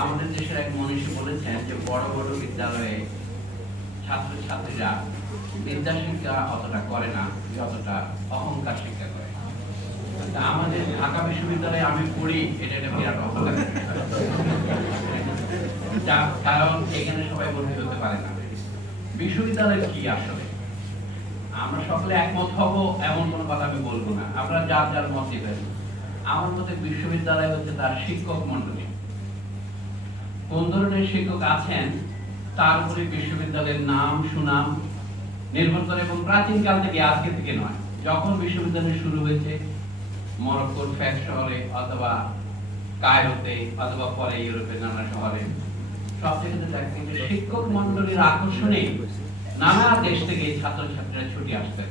আমাদের দেশের এক মনীষী বলেছেন যে বড় বড় বিদ্যালয়ে ছাত্র ছাত্রীরা বিদ্যা শিক্ষা অতটা করে না যতটা অহংকার শিক্ষা করে। আমাদের ঢাকা বিশ্ববিদ্যালয়ে আমি পড়ি, এটা একটা বিরাট অহংকার কারণ এখানে সবাই ভর্তি হতে পারে না। বিশ্ববিদ্যালয় কি আসলে? আমরা সকলে একমত হব, এমন কোনো কথা আমি বলব না। আমরা যার যার মত দিবেন আমার মতে বিশ্ববিদ্যালয় হচ্ছে তার শিক্ষক মন্ডলী কোন ধরনের শিক্ষক আছেন, তার উপরে বিশ্ববিদ্যালয়ের নাম, সুনাম নির্ভর করে এবং প্রাচীন কাল থেকে আজকে থেকে নয়। যখন বিশ্ববিদ্যালয় শুরু হয়েছে, মরক্কোর শহরে অথবা কায়রোতে অথবা পরে ইউরোপের নানা শহরে শিক্ষক মন্ডলীর আকর্ষণে নানা দেশ থেকে ছাত্রছাত্রীরা ছুটি আসতেন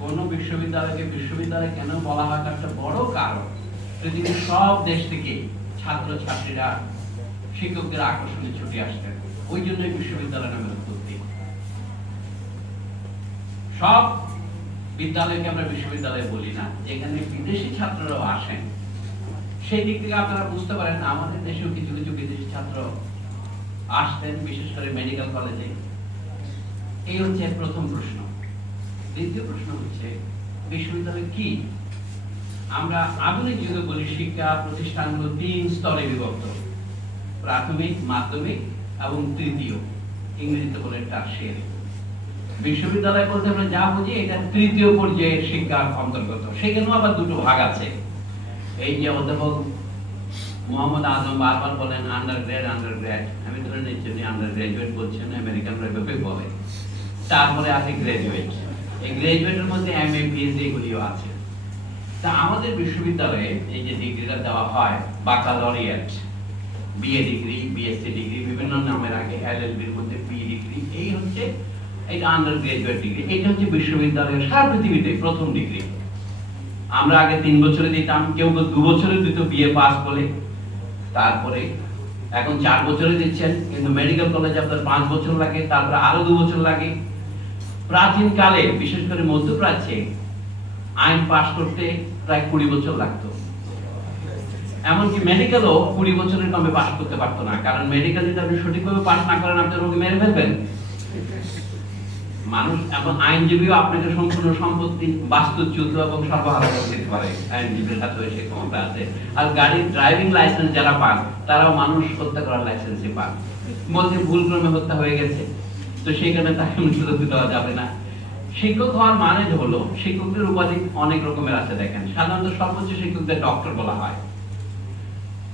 কোন বিশ্ববিদ্যালয়কে বিশ্ববিদ্যালয় কেন বলা হয়? একটা বড় কারণ, পৃথিবীর সব দেশ থেকে ছাত্রছাত্রীরা শিক্ষকদের আকর্ষণে ছুটি আসতেন ওই জন্যই বিশ্ববিদ্যালয় নামের উৎপত্তি সব বিদ্যালয়কে আমরা বিশ্ববিদ্যালয় বলি না, যেখানে বিদেশি ছাত্ররাও আসেন। সেই দিক থেকে আপনারা বুঝতে পারেন, আমাদের দেশেও কিছু কিছু বিদেশি ছাত্র আসতেন, বিশেষ করে মেডিকেল কলেজে। এই হচ্ছে প্রথম প্রশ্ন। দ্বিতীয় প্রশ্ন হচ্ছে, বিশ্ববিদ্যালয় কি? আমরা আধুনিক যুগে বলি শিক্ষা প্রতিষ্ঠানগুলো তিন স্তরে বিভক্ত। প্রাথমিক, মাধ্যমিক এবং তৃতীয়। ইংরেজিতে বলে টার্সিয়ারি বিশ্ববিদ্যালয় বলতে আমরা যা বুঝি, এটা তৃতীয় পর্যায়ের শিক্ষার অন্তর্গত। সেখানেও আবার দুটো ভাগ আছে। এই যে অধ্যাপক মোহাম্মদ আজম বারবার বলেন আন্ডার গ্রেড আন্ডার গ্রেড আমি ধরে নিচ্ছি আন্ডার গ্রাজুয়েট বলছেন আমেরিকানরা এভাবে বলে। তারপরে আছে গ্রাজুয়েট এই গ্রাজুয়েটের মধ্যে এম এ পিএইচডি এগুলিও আছে। তা আমাদের বিশ্ববিদ্যালয়ে এই যে ডিগ্রিটা দেওয়া হয় baccalaureate BA degree BSc degree বিভিন্ন নামের আগে এলএলবির মধ্যে পি ডিগ্রি এই হচ্ছে এটা আন্ডার গ্রাজুয়েট ডিগ্রি এটা হচ্ছে বিশ্ববিদ্যালয়ের সারা পৃথিবীতে প্রথম ডিগ্রি আমরা আগে তিন বছরে দিতাম, কেউ কেউ দু বছরে দিত বিএ পাস করে তারপরে এখন চার বছরে দিচ্ছেন, কিন্তু মেডিকেল কলেজে আপনার পাঁচ বছর লাগে, তারপরে আরও দু বছর লাগে। প্রাচীন কালে বিশেষ করে মধ্যপ্রাচ্যে, আইন পাশ করতে প্রায় কুড়ি বছর লাগতো। এমনকি মেডিকেলও কুড়ি বছরের কমে পাস করতে পারতো না। কারণ মেডিকেল যদি আপনি সঠিকভাবে পাস না করেন, আপনি রোগী মেরে ফেলবেন। মানুষ এবং আইনজীবীও আপনাকে সম্পূর্ণ সম্পত্তি, বাস্তুচ্যুত এবং সর্বহারা করে দিতে পারে। আইনজীবীর হাতে সে ক্ষমতা আছে। আর গাড়ির ড্রাইভিং লাইসেন্স যারা পান, তারাও মানুষ হত্যা করার লাইসেন্সই পান। বলতে ভুল ক্রমে হত্যা হয়ে গেছে। তো সেখানে তাকে মৃত্যুদণ্ড দেওয়া যাবে না। শিক্ষক হওয়ার মানে হলো, শিক্ষকদের উপাধি অনেক রকমের আছে দেখেন। সাধারণত সর্বোচ্চ শিক্ষকদের ডক্টর বলা হয়।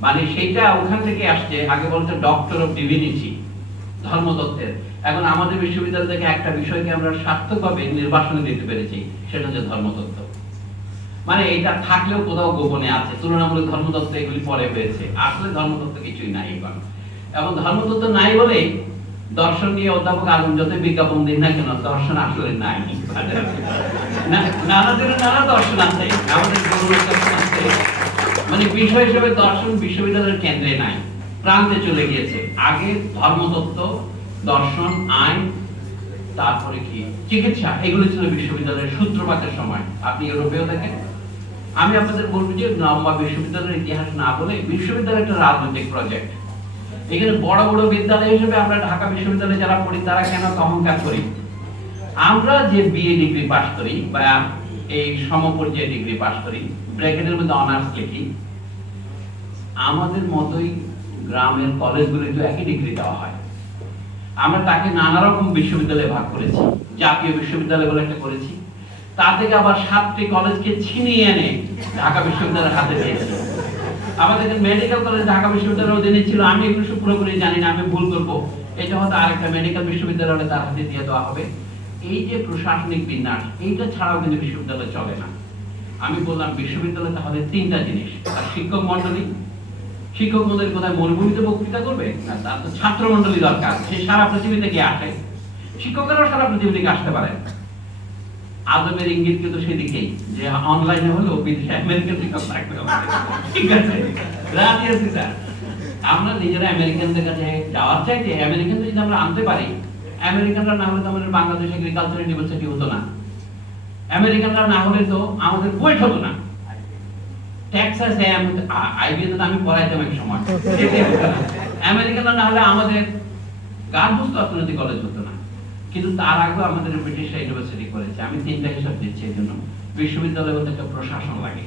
মানে সেইটা ওখান থেকে আসছে, আগে বলতো ডক্টর অফ ডিভিনিটি ধর্মতত্ত্বের। এখন আমাদের বিশ্ববিদ্যালয় থেকে একটা বিষয়কে আমরা সার্থকভাবে নির্বাসনে দিতে পেরেছি, সেটা হচ্ছে ধর্মতত্ত্ব। মানে এটা থাকলেও কোথাও গোপনে আছে, তুলনামূলক ধর্মতত্ত্ব এগুলি পরে হয়েছে আসলে ধর্মতত্ত্ব কিছুই নাই এখন। এবং ধর্মতত্ত্ব নাই বলে দর্শন নিয়ে অধ্যাপক আলম যত বিজ্ঞাপন দিন না কেন, দর্শন আসলে নাই। নানা দিনের নানা দর্শন আছে, আমাদের মানে বিষয় হিসেবে দর্শন বিশ্ববিদ্যালয়ের কেন্দ্রে নাই। প্রান্তে চলে গিয়েছে। আগে ধর্মতত্ত্ব, দর্শন, আইন, তারপরে কি? চিকিৎসা, এগুলো ছিল বিশ্ববিদ্যালয়ের সূত্রপাতের সময়। আপনি ইউরোপেও দেখেন আমি আপনাদের বলব যে লম্বা বিশ্ববিদ্যালয়ের ইতিহাস না বলে বিশ্ববিদ্যালয় একটা রাজনৈতিক প্রজেক্ট এখানে বড় বড় বিদ্যালয় হিসেবে আমরা ঢাকা বিশ্ববিদ্যালয়ে যারা পড়ি, তারা কেন অহংকার করি? আমরা যে বিএ ডিগ্রি পাস করি বা এই সমপর্যায়ে ডিগ্রি পাস করি ব্র্যাকেটের মধ্যে অনার্স লিখি। আমাদের মতোই গ্রামের কলেজগুলিতে একই ডিগ্রি দেওয়া হয়। আমরা তাকে নানা রকম বিশ্ববিদ্যালয়ে ভাগ করেছি, জাতীয় বিশ্ববিদ্যালয় বলে একটা করেছি। তা থেকে আবার সাতটি কলেজকে ছিনিয়ে এনে ঢাকা বিশ্ববিদ্যালয়ের হাতে দিয়েছি। আমাদের মেডিকেল কলেজ ঢাকা বিশ্ববিদ্যালয়ের অধীনে ছিল, আমি এগুলো পুরোপুরি জানি না, আমি ভুল করব। এটা হয়তো আরেকটা মেডিকেল বিশ্ববিদ্যালয় তার হাতে দিয়ে দেওয়া হবে। এই যে প্রশাসনিক বিন্যাস, এইটা ছাড়াও কিন্তু বিশ্ববিদ্যালয় চলে না। আমি বললাম, বিশ্ববিদ্যালয় তাহলে তিনটা জিনিস। আর শিক্ষক মন্ডলী শিক্ষক মন্ডলী কোথায় মরুভূমিতে বক্তৃতা করবে? না, তার তো ছাত্র মন্ডলী দরকার। সে সারা পৃথিবী থেকে আসে। শিক্ষকেরাও সারা পৃথিবী থেকে আসতে পারে। আদমের ইঙ্গিত কিন্তু সেদিকেই, যে অনলাইনে হলেও বিদেশে আমেরিকান শিক্ষক থাকবে ঠিক আছে? রাজি আমরা নিজেরা আমেরিকানদের কাছে যাওয়ার চাইতে, আমেরিকানদের যদি আমরা আনতে পারি, আমেরিকানরা না হলে তো আমাদের বাংলাদেশ এগ্রিকালচার ইউনিভার্সিটি হতো না। আমেরিকানরা না হলে তো আমাদের বুয়েট হতো না। টেক্সাস আইবিএ তো আমি পড়াইতাম এক সময়। হতো না। হলে আমাদের গার্হস্থ অর্থনীতি কলেজ হতো না। কিন্তু তার আগে আমাদের ব্রিটিশ ইউনিভার্সিটি করেছে। আমি তিনটা হিসাব দিচ্ছি এই জন্য। বিশ্ববিদ্যালয় বলতে একটা প্রশাসন লাগে।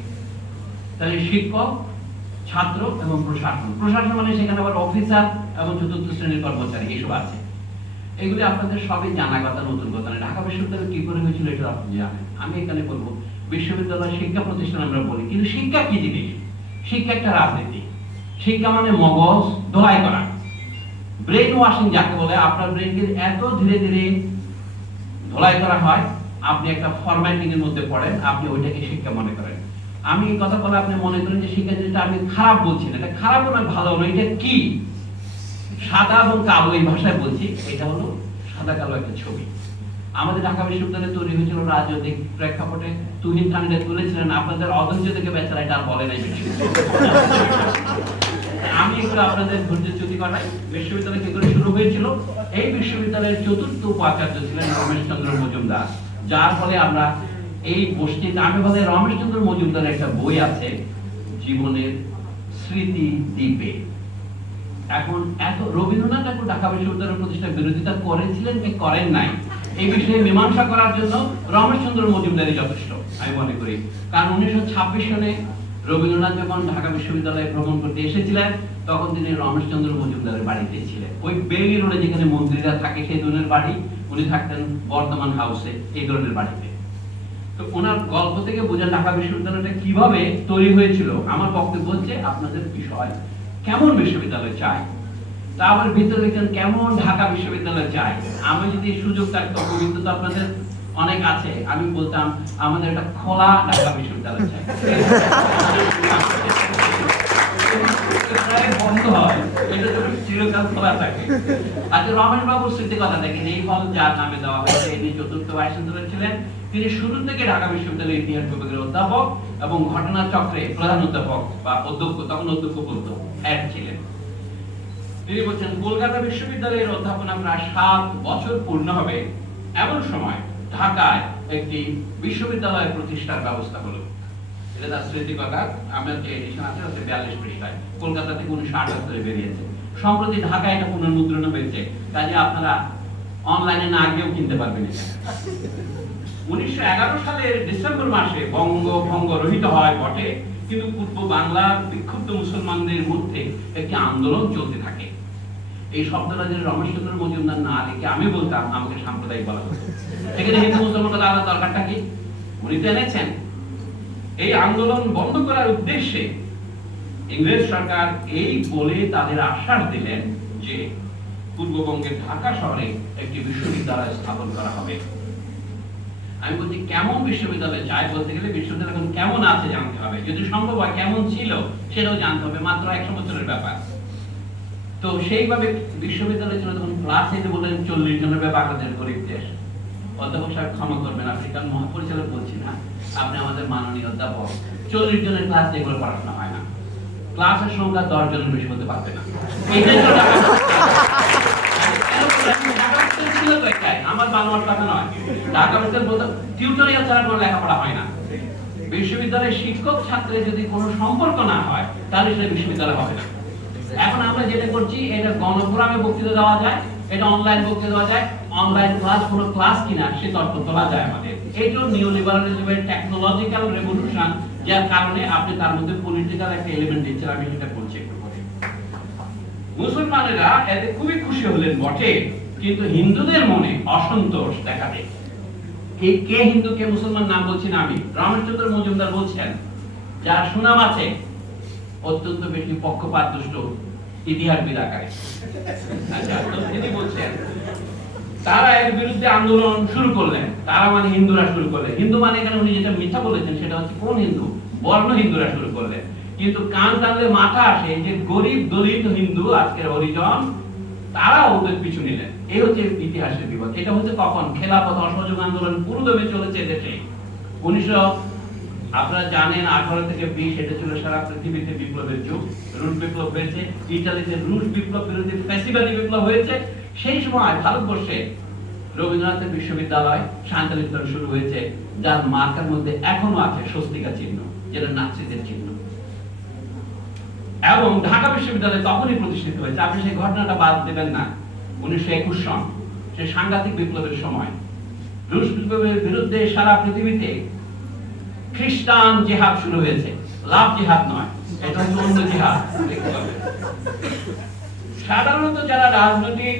তাহলে শিক্ষক, ছাত্র এবং প্রশাসন। প্রশাসন মানে সেখানে আবার অফিসার এবং চতুর্থ শ্রেণির কর্মচারী এসব আছে। এগুলি আপনাদের সবই জানা কথা, নতুন কথা। ঢাকা বিশ্ববিদ্যালয় কি করে হয়েছিল এটা আপনি জানেন। আমি এখানে বলব, বিশ্ববিদ্যালয় শিক্ষা প্রতিষ্ঠান আমরা বলি, কিন্তু শিক্ষা কি জিনিস? শিক্ষা একটা রাজনীতি। শিক্ষা মানে মগজ দোলাই করা। ব্রেন ওয়াশিং যাকে বলে, আপনার ব্রেনকে এত ধীরে ধীরে ধোলাই করা হয়, আপনি একটা ফরম্যাটিং এর মধ্যে পড়েন, আপনি ওইটাকে শিক্ষা মনে করেন। আমি এই কথা বলে আপনি মনে করেন যে শিক্ষা জিনিসটা আমি খারাপ বলছি না। খারাপ নয় ভালো নয় এটা কি? সাদা এবং কালো এই ভাষায় বলছি, এটা হলো সাদা কালো একটা ছবি। আমাদের ঢাকা বিশ্ববিদ্যালয়ে তৈরি হয়েছিল রাজনৈতিক প্রেক্ষাপটে তুহিন খানটা তুলেছিলেন। আপনাদের অধৈর্য থেকে বেচারা এটা বলে নাই। আমি এগুলো আপনাদের ধৈর্যচ্যুতি করাই বিশ্ববিদ্যালয় কি করে শুরু হয়েছিল? এই বিশ্ববিদ্যালয়ের চতুর্থ উপাচার্য ছিলেন রমেশ চন্দ্র মজুমদার। যার ফলে আমরা এই গোষ্ঠীতে আমি বলে রমেশ চন্দ্র মজুমদারের একটা বই আছে, জীবনের স্মৃতি দ্বীপে। এখন এত, রবীন্দ্রনাথ ঠাকুর ঢাকা বিশ্ববিদ্যালয়ের প্রতিষ্ঠার বিরোধিতা করেছিলেন কি করেন নাই? এই বিষয়ে মীমাংসা করার জন্য রমেশচন্দ্র মজুমদারই যথেষ্ট, আমি মনে করি। কারণ উনিশশো ছাব্বিশ সনে রবীন্দ্রনাথ যখন ঢাকা বিশ্ববিদ্যালয়ে ভ্রমণ করতে এসেছিলেন, তখন তিনি রমেশচন্দ্র মজুমদারের বাড়িতে ছিলেন। ওই বেলি রোডে যেখানে মন্ত্রীরা থাকে সেই ধরনের বাড়ি, উনি থাকতেন বর্তমান হাউসে, এই ধরনের বাড়িতে। তো ওনার গল্প থেকে বোঝা ঢাকা বিশ্ববিদ্যালয়টা কীভাবে তৈরি হয়েছিল, আমার বক্তব্য হচ্ছে আপনাদের বিষয় কেমন বিশ্ববিদ্যালয় চাই তারপর ভিতরে লিখছেন কেমন ঢাকা বিশ্ববিদ্যালয় চাই আমি যদি সুযোগ থাকতো অভিজ্ঞতা তো আপনাদের অনেক আছে, আমি বলতাম আমাদের একটা খোলা ঢাকা বিশ্ববিদ্যালয় চাই আচ্ছা রমেশ কথা দেখেন, এই নামে চতুর্থ ছিলেন। তিনি থেকে ঢাকা অধ্যাপক এবং ঘটনা চক্রে প্রধান অধ্যাপক বা অধ্যক্ষ, তখন অধ্যক্ষ বলতো হেড ছিলেন। তিনি বলছেন, কলকাতা বিশ্ববিদ্যালয়ের অধ্যাপনা প্রায় সাত বছর পূর্ণ হবে। এমন সময় ঢাকায় একটি বিশ্ববিদ্যালয় প্রতিষ্ঠার ব্যবস্থা হলো। এটা তার আমার যে এডিশন আছে হচ্ছে বিয়াল্লিশ পৃষ্ঠায়। কলকাতা থেকে উনিশশো আটাত্তরে বেরিয়েছে। সম্প্রতি ঢাকায় এটা পুনর্মুদ্রণ হয়েছে। কাজে আপনারা অনলাইনে না গিয়েও কিনতে পারবেন উনিশশো এগারো সালের ডিসেম্বর মাসে বঙ্গভঙ্গ রহিত হয় বটে। কিন্তু পূর্ব বাংলার বিক্ষুব্ধ মুসলমানদের মধ্যে একটি আন্দোলন চলতে থাকে। এই শব্দটা যদি রমেশচন্দ্র মজুমদার না লিখে আমি বলতাম, আমাকে সাম্প্রদায়িক বলা হতো। এখানে হিন্দু মুসলমান কথা আলাদা দরকারটা কি? উনি তো এনেছেন। এই আন্দোলন বন্ধ করার উদ্দেশ্যে ইংরেজ সরকার এই বলে তাদের আশ্বাস দিলেন যে পূর্ববঙ্গের ঢাকা শহরে একটি বিশ্ববিদ্যালয় স্থাপন করা হবে। আমি বলছি, কেমন বিশ্ববিদ্যালয়? চাই বলতে গেলে বিশ্ববিদ্যালয় এখন কেমন আছে জানতে হবে। যদি সম্ভব হয়, কেমন ছিল সেটাও জানতে হবে। মাত্র একশো বছরের ব্যাপার। তো সেইভাবে বিশ্ববিদ্যালয় ছিল তখন ক্লাস এইটে বললেন, চল্লিশ জনের ব্যাপার বাংলাদেশ গরিব দেশ। অধ্যাপক সাহেব ক্ষমা করবেন, আপনি কারণ মহাপরিচালক বলছি না, আপনি আমাদের মাননীয় অধ্যাপক। চল্লিশ জনের ক্লাস যেগুলো পড়াশোনা হয় না। ক্লাসের সংখ্যা দশ জনের বেশি হতে পারবে নয়। না। বিশ্ববিদ্যালয়ের শিক্ষক ছাত্রের যদি কোনো সম্পর্ক না হয়, তাহলে সেটা বিশ্ববিদ্যালয় হবে না। এখন আমরা যেটা করছি, এটা গণফোরামে বক্তৃতা দেওয়া যায়, এটা অনলাইন বক্তৃতা দেওয়া যায় অনলাইন ক্লাস কোনো ক্লাস কিনা, সে তর্ক তোলা যায় আমাদের। এইটাও নিও লিবারালিজমের টেকনোলজিক্যাল রেভলিউশন যার কারণে আপনি তার মধ্যে পলিটিক্যাল একটা এলিমেন্ট দিচ্ছেন, আমি সেটা বলছি একটু পরে। মুসলমানেরা এতে খুবই খুশি হলেন বটে, কিন্তু হিন্দুদের মনে অসন্তোষ দেখা দেয় কে কে হিন্দু, কে মুসলমান নাম বলছি না আমি রমেশচন্দ্র মজুমদার বলছেন, যার সুনাম আছে অত্যন্ত বেশি পক্ষপাত দুষ্ট আচ্ছা তারা এর বিরুদ্ধে আন্দোলন শুরু করলেন। তারা মানে হিন্দুরা শুরু করলেন। হিন্দু মানে এখানে উনি যেটা মিথ্যা বলেছেন, সেটা হচ্ছে কোন হিন্দু? বর্ণ হিন্দুরা শুরু করলেন। কিন্তু কান টানলে মাথা আসে যে গরিব দলিত হিন্দু, আজকের হরিজন তারা ওদের পিছু নিলেন। এই হচ্ছে ইতিহাসের বিপদ। এটা হচ্ছে কখন? খেলাপথ, অসহযোগ আন্দোলন পুরোদমে চলেছে দেশে। উনিশশো, আপনারা জানেন, আঠারো থেকে বিশ, এটা ছিল সারা পৃথিবীতে বিপ্লবের যুগ। রুশ বিপ্লব হয়েছে, ইটালিতে রুশ বিপ্লব বিরোধী ফ্যাসিবাদী বিপ্লব হয়েছে। সেই সময় ভারতবর্ষে রবীন্দ্রনাথের বিশ্ববিদ্যালয় শান্তিনিকেতন শুরু হয়েছে, যার মার্কার মধ্যে এখনও আছে স্বস্তিকা চিহ্ন, যেটা নাৎসিদের চিহ্ন। এবং ঢাকা বিশ্ববিদ্যালয় তখনই প্রতিষ্ঠিত হয়েছে। আপনি সেই ঘটনাটা বাদ দেবেন না। উনিশশো একুশ সন সে সাংঘাতিক বিপ্লবের সময়। রুশ বিপ্লবের বিরুদ্ধে সারা পৃথিবীতে খ্রিস্টান জেহাদ শুরু হয়েছে। লাভ জেহাদ নয় এটা হচ্ছে সাধারণত যারা রাজনৈতিক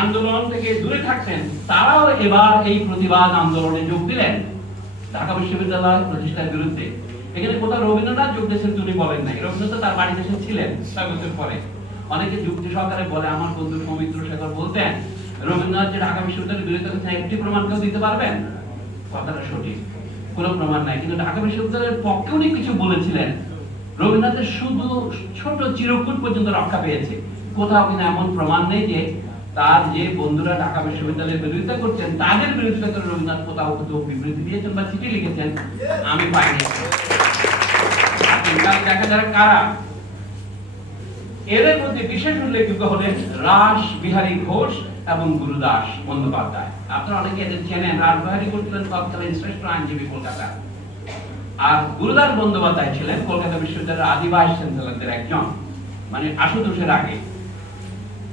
আন্দোলন থেকে দূরে থাকছেন তারাও এবার এই প্রতিবাদ আন্দোলনে যোগ দিলেন। ঢাকা বিশ্ববিদ্যালয় প্রতিষ্ঠার বিরুদ্ধে। এখানে কোথাও রবীন্দ্রনাথ যোগ দিয়েছেন তিনি বলেন নাই। রবীন্দ্রনাথ তার বাড়িতে এসে ছিলেন ছয় বছর পরে। অনেকে যুক্তি সহকারে বলে, আমার বন্ধু সৌমিত্র শেখর বলতেন, রবীন্দ্রনাথ যে ঢাকা বিশ্ববিদ্যালয়ের বিরুদ্ধে করেছেন একটি প্রমাণ কেউ দিতে পারবেন? কথাটা সঠিক। কোনো প্রমাণ নাই। কিন্তু ঢাকা বিশ্ববিদ্যালয়ের পক্ষে উনি কিছু বলেছিলেন। রবীন্দ্রনাথের শুধু ছোট চিরকুট পর্যন্ত রক্ষা পেয়েছে। কোথাও কিনা এমন প্রমাণ নেই যে, তার যে বন্ধুরা ঢাকা বিশ্ববিদ্যালয়ের বিরোধিতা করছেন, তাদের বিরোধিতা করে রবীন্দ্রনাথ কোথাও কোথাও বিবৃতি দিয়েছেন বা চিঠি লিখেছেন, আমি পাইনি। দেখা যাবে কারা। এদের মধ্যে বিশেষ উল্লেখযোগ্য হলেন রাস বিহারী ঘোষ এবং গুরুদাস বন্দ্যোপাধ্যায়। আপনারা অনেকে এদের চেনেন। রাস বিহারী ঘোষ ছিলেন তৎকালীন শ্রেষ্ঠ আইনজীবী কলকাতা আর গুরুদাস বন্দ্যোপাধ্যায় ছিলেন কলকাতা বিশ্ববিদ্যালয়ের আদি ভাইস একজন মানে আশুতোষের আগে।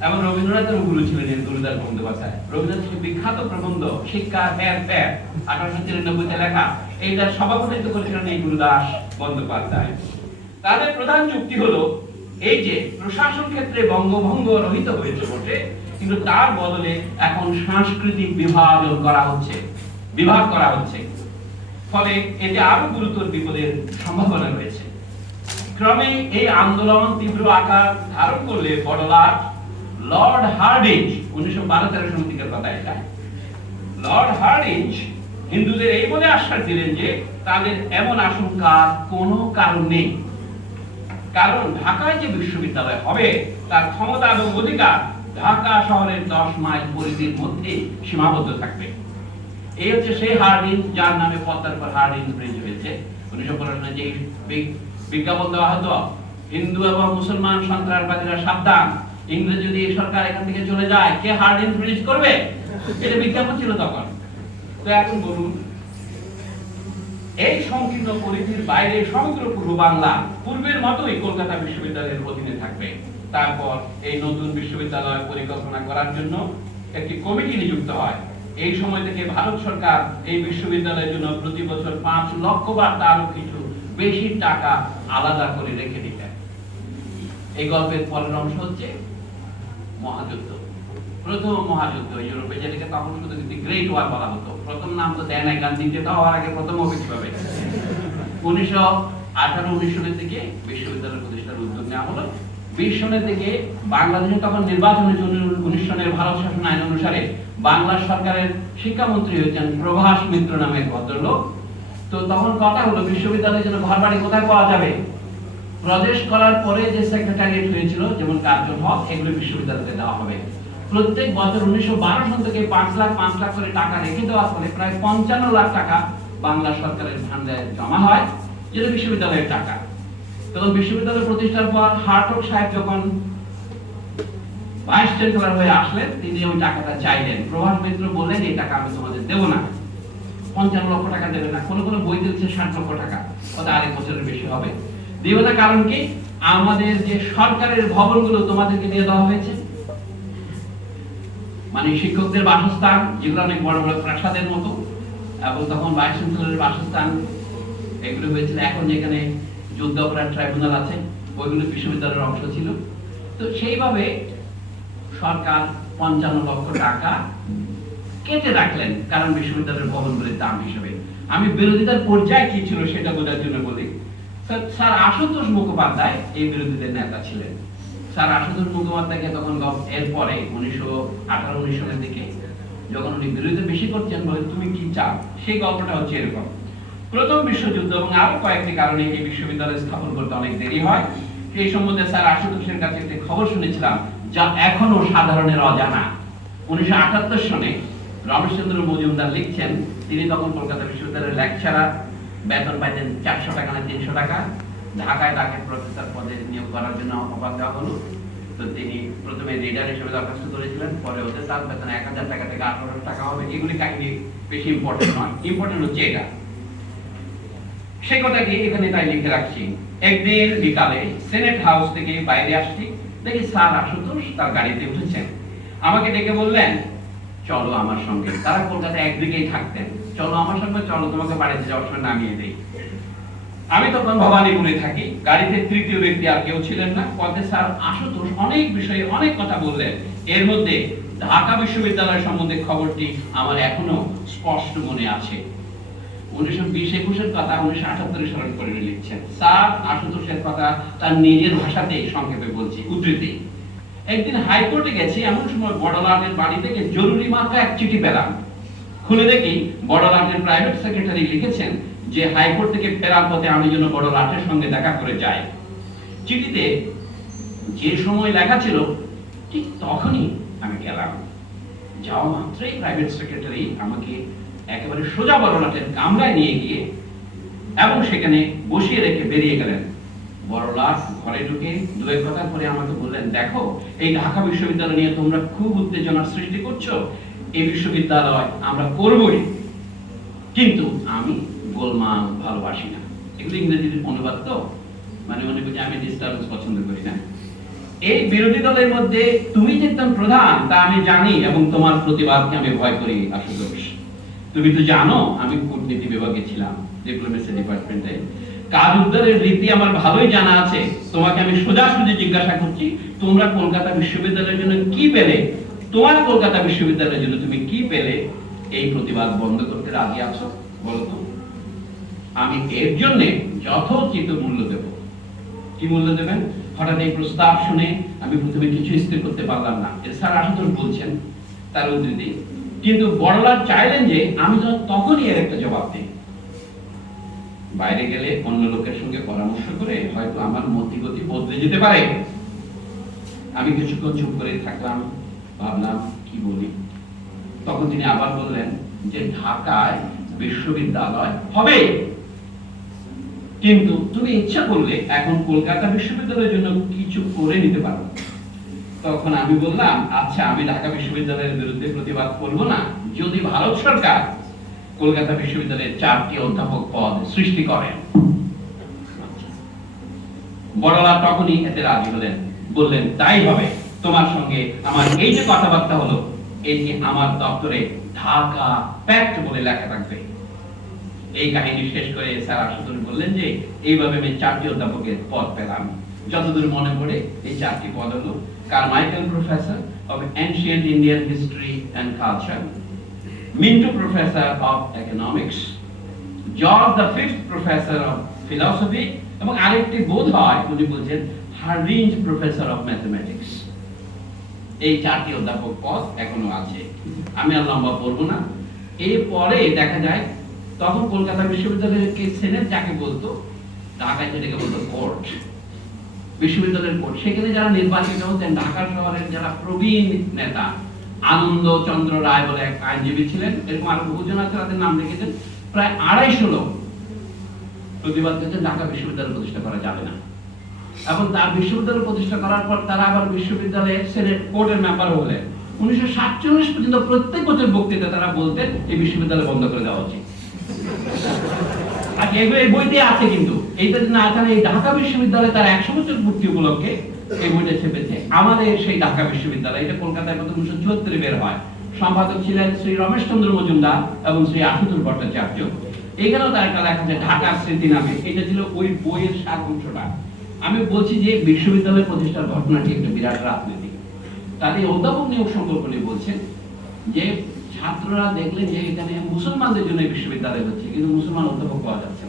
এবং রবীন্দ্রনাথের গুরু ছিলেন গুরুদাস বন্দ্যোপাধ্যায়। রবীন্দ্রনাথের বিখ্যাত প্রবন্ধ, শিক্ষা ফের ফের আঠারোশো তিরানব্বইতে লেখা, এইটা সভাপতিত্ব করেছিলেন এই গুরুদাস বন্দ্যোপাধ্যায়। তাদের প্রধান যুক্তি হলো, এই যে প্রশাসন ক্ষেত্রে বঙ্গভঙ্গ রহিত হয়েছে বটে, কিন্তু তার বদলে এখন সাংস্কৃতিক বিভাজন করা হচ্ছে, বিভাগ করা হচ্ছে। ফলে এতে আরও গুরুতর বিপদের সম্ভাবনা রয়েছে। ক্রমে এই আন্দোলন তীব্র আকার ধারণ করলে বড়লাট লর্ড হার্ডিঞ্জ উনিশশো বারো তেরো সমিতিকের কথা এটা লর্ড হার্ডিঞ্জ হিন্দুদের এই বলে আশ্বাস দিলেন যে তাদের এমন আশঙ্কা কোনো কারণ নেই। কারণ ঢাকায় যে বিশ্ববিদ্যালয় হবে, তার ক্ষমতা এবং অধিকার ঢাকা শহরের দশ মাইল পরিধির মধ্যে সীমাবদ্ধ থাকবে। এই হচ্ছে সেই হার্ডিন যার নামে পদ্মার হার্ডিন ব্রিজ হয়েছে। উনিশশো পনেরো যে বিজ্ঞাপন দেওয়া হতো, হিন্দু এবং মুসলমান সন্ত্রাসবাদীরা সাবধান। ইংরেজ যদি এই সরকার এখান থেকে চলে যায়, কে হার্ডিন ব্রিজ করবে? এটা বিজ্ঞাপন ছিল তখন। তো এখন বলুন, এই সংকীর্ণ পরিধির বাইরে সমগ্র পূর্ব বাংলা, পূর্বের মতোই কলকাতা বিশ্ববিদ্যালয়ের অধীনে থাকবে। তারপর এই নতুন বিশ্ববিদ্যালয় পরিকল্পনা করার জন্য একটি কমিটি নিযুক্ত হয়। এই সময় থেকে ভারত সরকার এই বিশ্ববিদ্যালয়ের জন্য প্রতি বছর পাঁচ লক্ষ বা তারও কিছু বেশি টাকা আলাদা করে রেখে দিতেন এই গল্পের পরের অংশ হচ্ছে মহাযুদ্ধ। প্রথম মহাযুদ্ধ ইউরোপে, যেটাকে তখন শুধু গ্রেট ওয়ার বলা হতো। প্রথম নাম তো দেয় নাই, কারণ দ্বিতীয়টা হওয়ার আগে প্রথম হবে। কীভাবে উনিশশো আঠারো উনিশ সালের থেকে বিশ্ববিদ্যালয় প্রতিষ্ঠার উদ্যোগ নেওয়া হলো। বিশ সনের থেকে বাংলাদেশে তখন নির্বাচনের জন্য উনিশ সনের ভারত শাসন আইন অনুসারে বাংলা সরকারের শিক্ষামন্ত্রী হয়েছেন প্রভাস মিত্র নামের ভদ্রলোক। তো তখন কথা হলো বিশ্ববিদ্যালয়ের জন্য ঘর বাড়ি কোথায় পাওয়া যাবে? প্রদেশ করার পরে যে সেক্রেটারিয়েট হয়েছিল, যেমন কার্জন হল এগুলো বিশ্ববিদ্যালয়তে দেওয়া হবে। প্রত্যেক বছর উনিশশো বারো সন থেকে পাঁচ লাখ পাঁচ লাখ করে টাকা রেখে দেওয়ার ফলে প্রায় পঞ্চান্ন লাখ টাকা বাংলা সরকারের ভান্ডারে জমা হয়, যেটা বিশ্ববিদ্যালয়ের টাকা। তখন বিশ্ববিদ্যালয় প্রতিষ্ঠার পর হার্টক সাহেব যখন ভাইস চ্যান্সেলর হয়ে আসলেন, তিনি ওই টাকাটা চাইলেন। প্রভাস মিত্র বললেন, এই টাকা আমি তোমাদের দেবো না। পঞ্চান্ন লক্ষ টাকা দেবে না। কোনো কোনো বই দিচ্ছে ষাট লক্ষ টাকা। ওটা আরেক বছরের বেশি হবে। দেবে না কারণ কি? আমাদের যে সরকারের ভবনগুলো তোমাদেরকে দিয়ে দেওয়া হয়েছে মানে শিক্ষকদের বাসস্থান, যেগুলো অনেক বড় বড় প্রাসাদের মতো, এবং তখন ভাইস চ্যান্সেলরের বাসস্থান, এগুলো হয়েছিল। এখন যেখানে যুদ্ধ অপরাধ ট্রাইব্যুনাল আছে, ওইগুলো বিশ্ববিদ্যালয়ের অংশ ছিল। তো সেইভাবে সরকার পঞ্চান্ন লক্ষ টাকা কেটে রাখলেন কারণ বিশ্ববিদ্যালয়ের ভবনগুলির দাম হিসেবে। আমি বিরোধিতার পর্যায়ে কি ছিল সেটা বোঝার জন্য বলি। স্যার- আশুতোষ মুখোপাধ্যায় এই বিরোধীদের নেতা ছিলেন। স্যার আশুতোষ মুখোপাধ্যায়কে তখন এরপরে উনিশশো আঠারো উনিশ সালের দিকে যখন উনি বিরোধিতা বেশি করছেন বলে, তুমি কি চাও? সেই গল্পটা হচ্ছে এরকম। প্রথম বিশ্বযুদ্ধ এবং আরও কয়েকটি কারণে এই বিশ্ববিদ্যালয় স্থাপন করতে অনেক দেরি হয়। সেই সম্বন্ধে স্যার আশুতোষের কাছে একটি খবর শুনেছিলাম। যা এখনও সাধারণের অজানা। উনিশশো আটাত্তর সনে রমেশচন্দ্র মজুমদার লিখছেন, তিনি তখন কলকাতা বিশ্ববিদ্যালয়ের লেকচারার, বেতন পাইতেন চারশো টাকা না তিনশো টাকা। ঢাকায় তাকে প্রফেসর পদে নিয়োগ করার জন্য অফার দেওয়া হলো। তো তিনি প্রথমে রিডার হিসেবে দরখাস্ত করেছিলেন, পরে ওদের তার বেতন এক হাজার টাকা থেকে আঠারো টাকা হবে। এগুলি কাহিনী বেশি ইম্পর্টেন্ট নয়। ইম্পর্টেন্ট হচ্ছে এটা। সে কথাটি এখানে তাই লিখে রাখছি। একদিন বিকালে সেনেট হাউস থেকে বাইরে আসছি। দেখি স্যার আশুতোষ তার গাড়িতে উঠেছেন। আমাকে ডেকে বললেন, চলো আমার সঙ্গে। তারা কলকাতায় একদিকেই থাকতেন। চলো আমার সঙ্গে, চলো, তোমাকে বাড়িতে যাওয়ার সময় নামিয়ে দেই। আমি তখন ভবানীপুরে থাকি। গাড়িতে তৃতীয় ব্যক্তি আর কেউ ছিলেন না। পথে স্যার আশুতোষ অনেক বিষয়ে অনেক কথা বললেন। এর মধ্যে ঢাকা বিশ্ববিদ্যালয় সম্বন্ধে খবরটি আমার এখনও স্পষ্ট মনে আছে। উনিশশো বিশ থেকে জরুরি লিখেছেন যে হাইকোর্ট থেকে ফেরার পথে আমি যেন বড়লাটের সঙ্গে দেখা করে যাই। চিঠিতে যে সময় লেখা ছিল, ঠিক তখনই আমি গেলাম। যাওয়া মাত্রই প্রাইভেট সেক্রেটারি আমাকে একেবারে সোজা বড়লাটের কামরায় নিয়ে গিয়ে এবং সেখানে বসিয়ে রেখে বেরিয়ে গেলেন। বড়লাট ঘরে ঢুকে দু এক কথা করে আমাকে বললেন, দেখো, এই ঢাকা বিশ্ববিদ্যালয় নিয়ে তোমরা খুব উত্তেজনার সৃষ্টি করছ। এই বিশ্ববিদ্যালয় আমরা করবই। কিন্তু আমি গোলমাল ভালোবাসি না। এগুলো ইংরেজিতে অনুবাদ তো? মানে মনে করছি আমি ডিস্টার্বেন্স পছন্দ করি না। এই বিরোধী দলের মধ্যে তুমি যে একদম প্রধান, তা আমি জানি এবং তোমার প্রতিবাদকে আমি ভয় করি, আশুতোষ। তুমি তো জানো আমি কূটনীতি বিভাগে ছিলাম ডিপ্লোমেসি ডিপার্টমেন্টে কাজ উদ্ধারের রীতি আমার ভালোই জানা আছে। তোমাকে আমি সোজাসুজি জিজ্ঞাসা করছি, তোমরা কলকাতা বিশ্ববিদ্যালয়ের জন্য কি পেলে? তোমার কলকাতা বিশ্ববিদ্যালয়ের জন্য তুমি কি পেলে? এই প্রতিবাদ বন্ধ করতে রাজি আছো? বলো তো। আমি এর জন্য যথোচিত মূল্য দেব। কি মূল্য দেবেন? হঠাৎ এই প্রস্তাব শুনে আমি প্রথমে কিছু স্থির করতে পারলাম না। এর স্যার আশুতোষ বলছেন, তার উদ্ধৃতি কিন্তু বড়লাট চাইলেন যে আমি যেন তখনই এর একটা জবাব দিই। বাইরে গেলে অন্য লোকের সঙ্গে পরামর্শ করে হয়তো আমার মতিগতি বদলে যেতে পারে। আমি কিছুক্ষণ চুপ করে থাকলাম, ভাবলাম, কি বলি? তখন তিনি আবার বললেন যে ঢাকায় বিশ্ববিদ্যালয় হবে। কিন্তু তুমি ইচ্ছা করলে এখন কলকাতা বিশ্ববিদ্যালয়ের জন্য কিছু করে নিতে পারো। তখন আমি বললাম আচ্ছা আমি ঢাকা বিশ্ববিদ্যালয়ের বিরুদ্ধে প্রতিবাদ করব না। যদি ভারত সরকার কলকাতা বিশ্ববিদ্যালয়ের চারটি অধ্যাপক পদ সৃষ্টি করেন। বড়লা তখনই এতে রাজি হলেন। বললেন, তাই হবে। তোমার সঙ্গে আমার এই যে কথাবার্তা হলো এটি আমার দপ্তরে ঢাকা প্যাক্ট বলে লেখা থাকবে। এই কাহিনী শেষ করে স্যার আশুতোষ বললেন যে, এইভাবে আমি চারটি অধ্যাপকের পদ পেলাম। যতদূর মনে পড়ে, এই চারটি পদ হলো Carmichael professor of ancient Indian history and culture Minto professor of economics George the fifth professor of philosophy এবং আরেকটি বোধ হয় উনি বলছেন হার্ডিঞ্জ প্রফেসর অফ ম্যাথমেটিক্স এই চারটি অধ্যাপক পদ এখনও আছে। আমি আর লম্বা পড়ব না। এরপরে দেখা যায়, তখন কলকাতা বিশ্ববিদ্যালয়ের কে সেনেট যাকে বলতো, ঢাকায় যেটাকে বলতো কোর্ট। বিশ্ববিদ্যালয়ের কোর্ট সেখানে যারা নির্বাচিত হতেন ঢাকা শহরের যারা প্রবীণ নেতা, আনন্দ চন্দ্র রায় বলে এক আইনজীবী ছিলেন, এরকম আরও বহুজন আছে, তাদের নাম লিখেছেন। প্রায় আড়াইশো লোক প্রতিবাদ করেছেন, ঢাকা বিশ্ববিদ্যালয় প্রতিষ্ঠা করা যাবে না। এবং তার বিশ্ববিদ্যালয় প্রতিষ্ঠা করার পর তারা আবার বিশ্ববিদ্যালয়ের সেনেট কোর্টের মেম্বার হলেন উনিশশো সাতচল্লিশ পর্যন্ত প্রত্যেক বছর বক্তৃতা তারা বলতেন, এই বিশ্ববিদ্যালয় বন্ধ করে দেওয়া উচিত। আচ্ছা এই বইতে আছে কিন্তু। এইটা না থাকে এই ঢাকা বিশ্ববিদ্যালয়ে তার একশো বছর পূর্তি উপলক্ষে এই বইটা ছেপেছে। আমাদের সেই ঢাকা বিশ্ববিদ্যালয়, এটা কলকাতায় প্রথম উনিশশো চুয়াত্তরে বের হয়। সম্পাদক ছিলেন শ্রী রমেশ চন্দ্র মজুমদার এবং শ্রী আশুতোষ ভট্টাচার্য। এখানেও তার একটা লেখা ঢাকার স্মৃতি নামে। এটা ছিল ওই বইয়ের সাত অংশটা। আমি বলছি যে বিশ্ববিদ্যালয় প্রতিষ্ঠার ঘটনাটি একটা বিরাট রাজনীতি তাদের অধ্যাপক নিয়োগ সম্পর্ক নিয়ে বলছেন যে ছাত্ররা দেখলেন যে এখানে মুসলমানদের জন্য বিশ্ববিদ্যালয় হচ্ছে, কিন্তু মুসলমান অধ্যাপক পাওয়া যাচ্ছে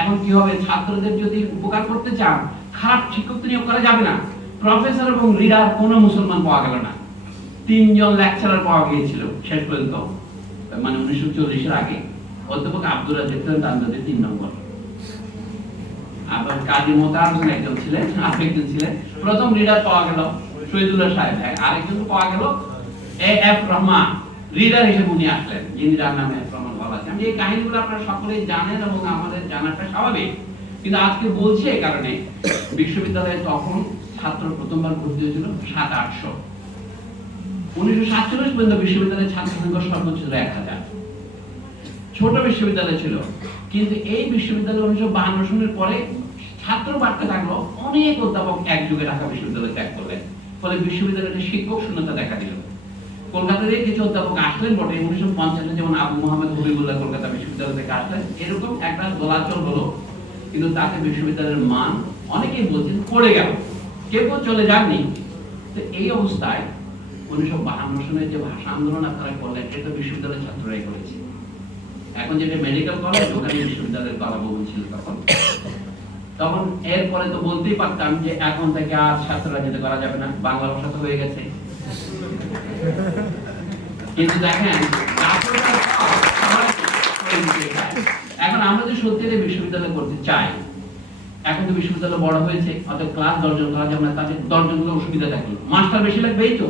এখন কি হবে? ছাত্রদের যদি উপকার করতে চান, খারাপ শিক্ষক নিয়োগ করা যাবে না। প্রফেসর এবং লিডার মুসলমান পাওয়া গেল না। তিনজন লেকচারার পাওয়া গিয়েছিল শেষ পর্যন্ত মানে উনিশশো চল্লিশের আগে। অধ্যাপক আব্দুল তার তিন নম্বর। আবার কাজী মোতার একজন ছিলেন আরেকজন ছিলেন। প্রথম লিডার পাওয়া গেল শহীদুল্লাহ সাহেব। আরেকজন পাওয়া গেল এ এফ রহমান। রিডার হিসেবে উনি আসলেন, যিনি যার নামে রহমান বলা আছে আমি এই কাহিনীগুলো আপনারা সকলেই জানেন এবং আমাদের জানাটা স্বাভাবিক। কিন্তু আজকে বলছে এই কারণে, বিশ্ববিদ্যালয়ে তখন ছাত্র প্রথমবার ভর্তি হয়েছিল সাত আটশো। উনিশশো সাতচল্লিশ পর্যন্ত বিশ্ববিদ্যালয়ের ছাত্র সংখ্যা সর্বোচ্চ ছিল এক হাজার। ছোট বিশ্ববিদ্যালয় ছিল। কিন্তু এই বিশ্ববিদ্যালয় উনিশশো বাহান্ন সনের পরে ছাত্র বাড়তে থাকল অনেক অধ্যাপক এক যুগে ঢাকা বিশ্ববিদ্যালয় ত্যাগ করলেন। ফলে বিশ্ববিদ্যালয়টা শিক্ষক শূন্যতা দেখা দিল। কলকাতা থেকে কিছু অধ্যাপক আসলেন বটে, উনিশশো পঞ্চাশে যেমন আবু মোহাম্মদ হবিবুল্লাহ কলকাতা বিশ্ববিদ্যালয় থেকে আসলেন, এরকম একটা দোলাচল হলো। কিন্তু তাতে বিশ্ববিদ্যালয়ের মান অনেকেই বলছেন পড়ে গেল। কেউ কেউ চলে যাননি। তো এই অবস্থায় উনিশশো বাহান্ন সনের যে ভাষা আন্দোলন আপনারা করলেন এটা বিশ্ববিদ্যালয়ের ছাত্ররাই করেছে। এখন যেটা মেডিকেল কলেজ ওখানে বিশ্ববিদ্যালয়ের কলাভবন ছিল তখন। তখন এরপরে তো বলতেই পারতাম যে এখন থেকে আর ছাত্ররা যেতে করা যাবে না। বাংলা ভাষা তো হয়ে গেছে। কিন্তু দেখেন। এখন আমরা যে সত্যি বিশ্ববিদ্যালয় করতে চাই, এখন তো বিশ্ববিদ্যালয় বড় হয়েছে অত ক্লাস দর্জন করা যাবে না তাদের দর্জন করে অসুবিধা থাকে মাস্টার বেশি লাগবে এই তো।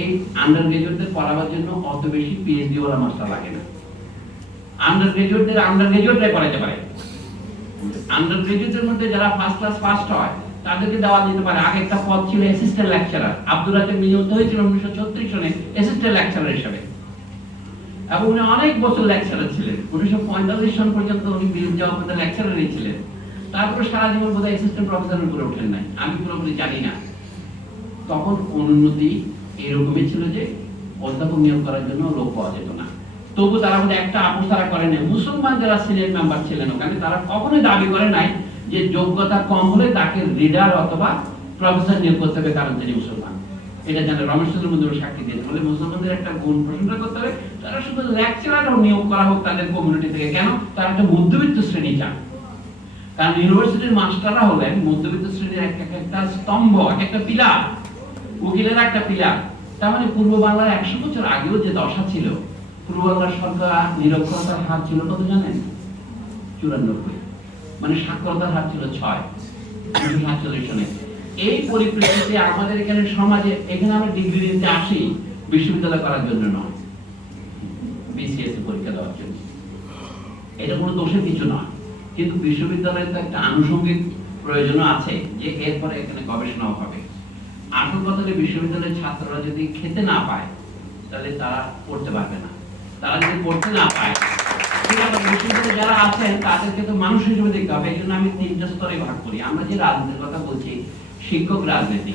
এই আন্ডার গ্রাজুয়েটদের পড়াবার জন্য অত বেশি পিএইচডি ওয়ালা মাস্টার লাগে না। আন্ডার গ্রাজুয়েটদের আন্ডার গ্রাজুয়েটরাই পড়াতে পারে। আন্ডার গ্রাজুয়েটের মধ্যে যারা ফার্স্ট ক্লাস ফার্স্ট হয় তাদেরকে দেওয়া যেতে পারে। আগে একটা পদ ছিল অ্যাসিস্ট্যান্ট লেকচারার আব্দুল রাজ্জাক নিযুক্ত হয়েছিল উনিশশো ছত্রিশ সনে অ্যাসিস্ট্যান্ট লেকচারার হিসাবে। এবং উনি অনেক বছর লেকচারার ছিলেন। উনিশশো পঁয়তাল্লিশ সন পর্যন্ত উনি বিরুদ্ধ জবাবদের লেকচারারই ছিলেন। তারপরে সারা জীবন বোধহয় অ্যাসিস্ট্যান্ট প্রফেসরের উপরে ওঠেন নাই। আমি পুরোপুরি জানি না। তখন অনুন্নতি এরকমই ছিল যে অধ্যাপক নিয়োগ করার জন্য লোক পাওয়া যেত না। তবু তারা একটা আপোষ তারা করে নাই মুসলমান যারা সিনিয়র মেম্বার ছিলেন ওখানে, তারা কখনোই দাবি করে নাই যে যোগ্যতা কম হলে তাকে রিডার অথবা প্রফেসর নিয়োগ করতে হবে, কারণ তিনি মুসলমান। এটা জানে রমেশ চন্দ্র মন্দির সাক্ষী দিয়েছে। বলে মুসলমানদের একটা গুণ প্রশংসা করতে হবে, তারা শুধু লেকচারার নিয়োগ করা হোক তাদের কমিউনিটি থেকে, কেন? তারা একটা মধ্যবিত্ত শ্রেণি চান। কারণ ইউনিভার্সিটির মাস্টাররা হলেন মধ্যবিত্ত শ্রেণির এক একটা স্তম্ভ, এক একটা পিলার, উকিলের একটা পিলার। তার মানে পূর্ব বাংলার একশো বছর আগেও যে দশা ছিল, পূর্ব বাংলার সরকার নিরক্ষরতার হার ছিল কত জানেন? চুরানব্বই। মানে সাক্ষরতার হার ছিল ছয়। এই পরিপ্রেক্ষিতে আমাদের এখানে সমাজে, এখানে আমরা ডিগ্রি নিতে আসি, বিশ্ববিদ্যালয় করার জন্য নয়। বিসিএস পরীক্ষা দেওয়ার জন্য। এটা কোনো দোষের কিছু নয়। কিন্তু বিশ্ববিদ্যালয়ের তো একটা আনুষঙ্গিক প্রয়োজন আছে যে এরপরে এখানে গবেষণাও হবে। আসল কথা বিশ্ববিদ্যালয়ের ছাত্ররা যদি খেতে না পায়, তাহলে তারা পড়তে পারবে না। তারা যদি পড়তে না পায় যারা আছেন তাদেরকে তো মানুষ হিসেবে দেখতে হবে। এই জন্য আমি তিনটা স্তরে ভাগ করি। আমরা যে রাজনীতির কথা বলছি, শিক্ষক রাজনীতি।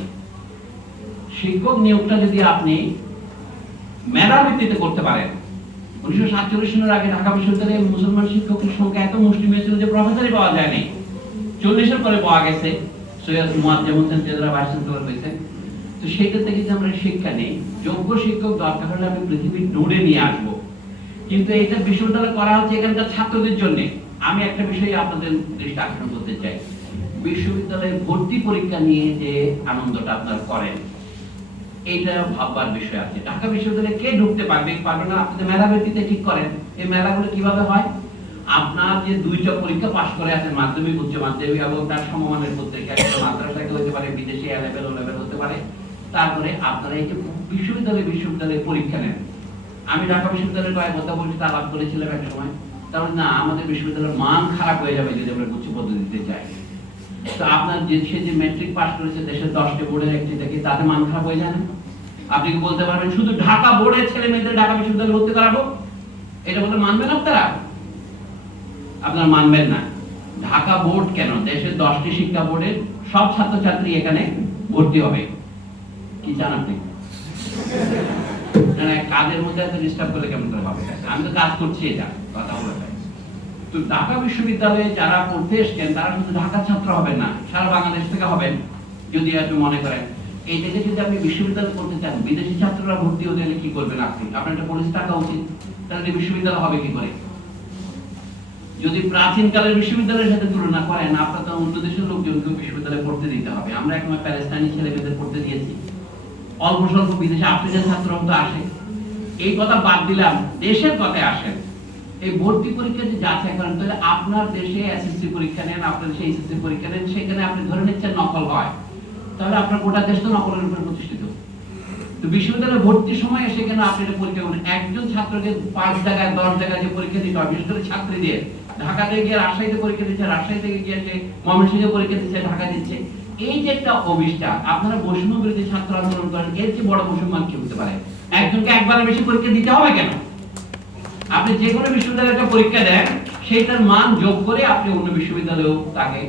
শিক্ষক নিয়োগটা যদি আপনি মেধার ভিত্তিতে করতে পারেন, উনিশশো সাতচল্লিশ আগে ঢাকা বিশ্ববিদ্যালয়ে মুসলমান শিক্ষকের সংখ্যা এত মুসলিম হয়েছিল যে প্রফেসরই পাওয়া যায়নি। চল্লিশের পরে পাওয়া গেছে। সৈয়দ মুয়াজ্জেম হোসেন তেজরা ভাইস চ্যান্সেলর হয়েছে। তো সেটা থেকে যে আমরা শিক্ষা নেই। যোগ্য শিক্ষক দরকার হলে আমি পৃথিবীর দৌড়ে নিয়ে আসব। কিন্তু এটা বিশ্ববিদ্যালয় করা হচ্ছে এখানকার ছাত্রদের জন্য, আমি একটা বিষয়ে আপনাদের দৃষ্টি আকর্ষণ করতে চাই। বিশ্ববিদ্যালয়ে ভর্তি পরীক্ষা নিয়ে যে আনন্দটা আপনারা করেন, এইটা ভাববার বিষয় আছে। ঢাকা বিশ্ববিদ্যালয়ে কে ঢুকতে পারবে পারবে না, আপনি তো মেধা ভিত্তিতে ঠিক করেন। এই মেধাগুলো কীভাবে হয়? আপনার যে দুইটা পরীক্ষা পাশ করে আছেন মাধ্যমিক, উচ্চ মাধ্যমিক, এবং তার সমমানের পত্রিকা একটা মাদ্রাসাকে হতে পারে, বিদেশে এ লেভেল হতে পারে। তারপরে আপনারা এই যে বিশ্ববিদ্যালয়ে বিশ্ববিদ্যালয়ে পরীক্ষা নেন। আমি ঢাকা বিশ্ববিদ্যালয়ের কয়েক কথা বলছি তা লাভ করেছিলাম এক সময়। তাহলে না, আমাদের বিশ্ববিদ্যালয়ের মান খারাপ হয়ে যাবে যদি আমরা উচ্চ পদ্ধতিতে যাই তো আপনার যে, সে যে মেট্রিক পাস করেছে, দেশের দশটি বোর্ডের একটি থেকে তাতে মান খারাপ হয়ে যায় না? আপনি কি বলতে পারবেন, শুধু ঢাকা বোর্ডের ছেলে মেয়েদের ঢাকা বিশ্ববিদ্যালয়ে ভর্তি করাবো? এটা বলে মানবেন আপনারা? আপনারা মানবেন না। ঢাকা বোর্ড কেন? দেশের দশটি শিক্ষা বোর্ডের সব ছাত্রছাত্রী এখানে ভর্তি হবে। কি আপনি? কাজের মধ্যে এত ডিস্টার্ব করলে কেমন করে আমি তো কাজ করছি এটা, কথা বলে তো ঢাকা বিশ্ববিদ্যালয়ে যারা পড়তে এসছেন, তারা শুধু ঢাকার ছাত্র হবেন না, সারা বাংলাদেশ থেকে হবেন, যদি আপনি মনে করেন। এই থেকে যদি আপনি বিশ্ববিদ্যালয় চান, বিদেশি ছাত্ররা ভর্তি হতে কি করবেন আপনি? আপনার একটা উচিত। তাহলে বিশ্ববিদ্যালয় হবে কি করে? যদি প্রাচীন কালের বিশ্ববিদ্যালয়ের সাথে তুলনা করেন, আপনার তো অন্য দেশের লোকজনকে বিশ্ববিদ্যালয়ে পড়তে দিতে হবে। আমরা একবার প্যালেস্টাইনি ছেলেমেয়েদের পড়তে দিয়েছি। অল্প স্বল্প বিদেশে আফ্রিকার ছাত্ররা তো আসে। এই কথা বাদ দিলাম, দেশের কথায় আসেন এই ভর্তি পরীক্ষা যে যাচাই করেন তাহলে আপনার দেশে এসএসসি পরীক্ষা নেন, আপনার দেশে এইচএসসি পরীক্ষা নেন, সেখানে আপনি ধরে নিচ্ছেন নকল হয়। তাহলে আপনার গোটা দেশ তো নকলের উপর প্রতিষ্ঠিত। তো বিশ্ববিদ্যালয়ে ভর্তির সময় সেখানে আপনি এটা পরীক্ষা করেন একজন ছাত্রকে পাঁচ জায়গায়, দশ জায়গায় যে পরীক্ষা দিতে হয় বিশেষ করে ছাত্রী দিয়ে। ঢাকা থেকে গিয়ে রাজশাহীতে পরীক্ষা দিচ্ছে রাজশাহী থেকে গিয়ে সে ময়মনসিংহে পরীক্ষা দিচ্ছে ঢাকা দিচ্ছে। এই যে একটা অভিষ্ঠা আপনারা বৈষম্য বিরোধী ছাত্র আন্দোলন করেন এর যে বড় বৈষম্য কি হতে পারে? একজনকে একবারের বেশি পরীক্ষা দিতে হবে কেন? আপনি যে কোনো বিশ্ববিদ্যালয়ে একটা পরীক্ষা দেন সেইটার মান যোগ করে আপনি অন্য বিশ্ববিদ্যালয়েও তাকে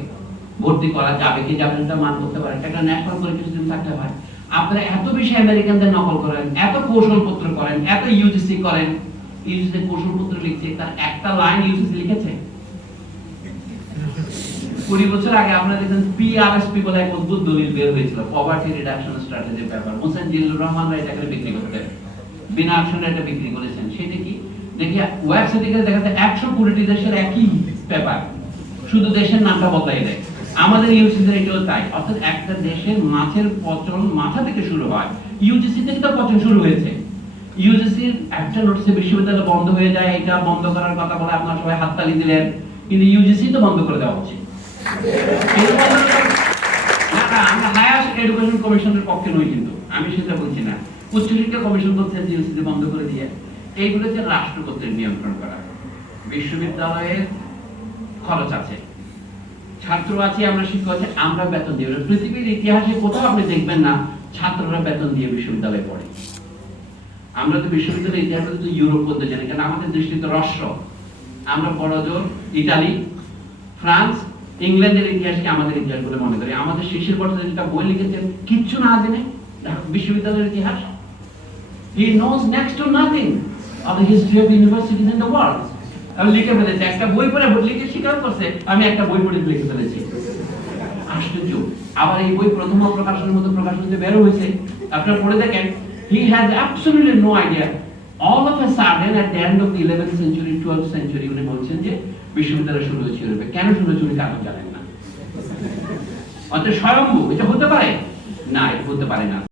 ভর্তি করা যাবে কি যাবে না, মান করতে পারেন। একটা ন্যাশনাল পরীক্ষা সিস্টেম থাকতে হয় আপনারা এত বেশি আমেরিকানদের নকল করেন এত কৌশলপত্র করেন এত ইউজিসি করেন ইউজিসি কৌশলপত্র লিখছে তার একটা লাইন ইউজিসি লিখেছে? কুড়ি বছর আগে আপনারা দেখেন পিআরএসপি বলে এক অদ্ভুত দলিল বের হয়েছিল। পভার্টি রিডাকশন স্ট্র্যাটেজি পেপার মোসেন জিল্লুর রহমান এটাকে বিক্রি করতেন বিনা অপশনে এটা বিক্রি করেছেন। সেটা কি? দেখি ওয়েবসাইটে গেলে দেখা যায় একশো কুড়িটি দেশের একই পেপার শুধু দেশের নামটা বদলাই দেয়। আমাদের ইউজিসিতে এটাও তাই। অর্থাৎ একটা দেশের মাছের পচন মাথা থেকে শুরু হয়। ইউজিসি থেকে তো পচন শুরু হয়েছে। ইউজিসির একটা নোটিসে বিশ্ববিদ্যালয় বন্ধ হয়ে যায়। এটা বন্ধ করার কথা বলে আপনারা সবাই হাততালি দিলেন। কিন্তু ইউজিসি তো বন্ধ করে দেওয়া উচিত। হায়ার এডুকেশন কমিশনের পক্ষে নই কিন্তু আমি সেটা বলছি না উচ্চশিক্ষা কমিশন ইউনিভার্সিটি বন্ধ করে দিয়ে এইগুলো যে নিয়ন্ত্রণ করা বিশ্ববিদ্যালয়ের খরচ আছে ছাত্র আমরা শিক্ষক আছে আমরা বেতন দিই পৃথিবীর ইতিহাসে কোথাও আপনি দেখবেন না ছাত্ররা বেতন দিয়ে বিশ্ববিদ্যালয়ে পড়ে আমরা তো বিশ্ববিদ্যালয়ের ইতিহাসে তো ইউরোপ জানি কারণ আমাদের দৃষ্টিতে রস্য আমরা বড় জোর ইতালি, ফ্রান্স ইংল্যান্ডের ইতিহাসকে আমাদের ইতিহাস বলে মনে করি। আমাদের শিশির বর্ষে যেটা বই লিখেছেন, কিচ্ছু না জেনে বিশ্ববিদ্যালয়ের ইতিহাস। He knows next to nothing of the history of universities in the world আমি লিখে ফেলেছি, একটা বই পড়ে লিখে স্বীকার করছে, আমি একটা বই পড়ে লিখে ফেলেছি। আশ্চর্য। আবার এই বই প্রথম প্রকাশনের মতো প্রকাশন যে বের হয়েছে। আপনারা পড়ে দেখেন he has absolutely no idea all of a sudden at end of eleventh century twelve century উনি বলছেন যে বিশ্ববিদ্যালয় শুরু হয়েছে ইউরোপে। কেন শুরু হয়েছে উনি কারণ জানেন না। অর্থাৎ স্বয়ম্ভু, এটা হতে পারে? না, এটা হতে পারে না।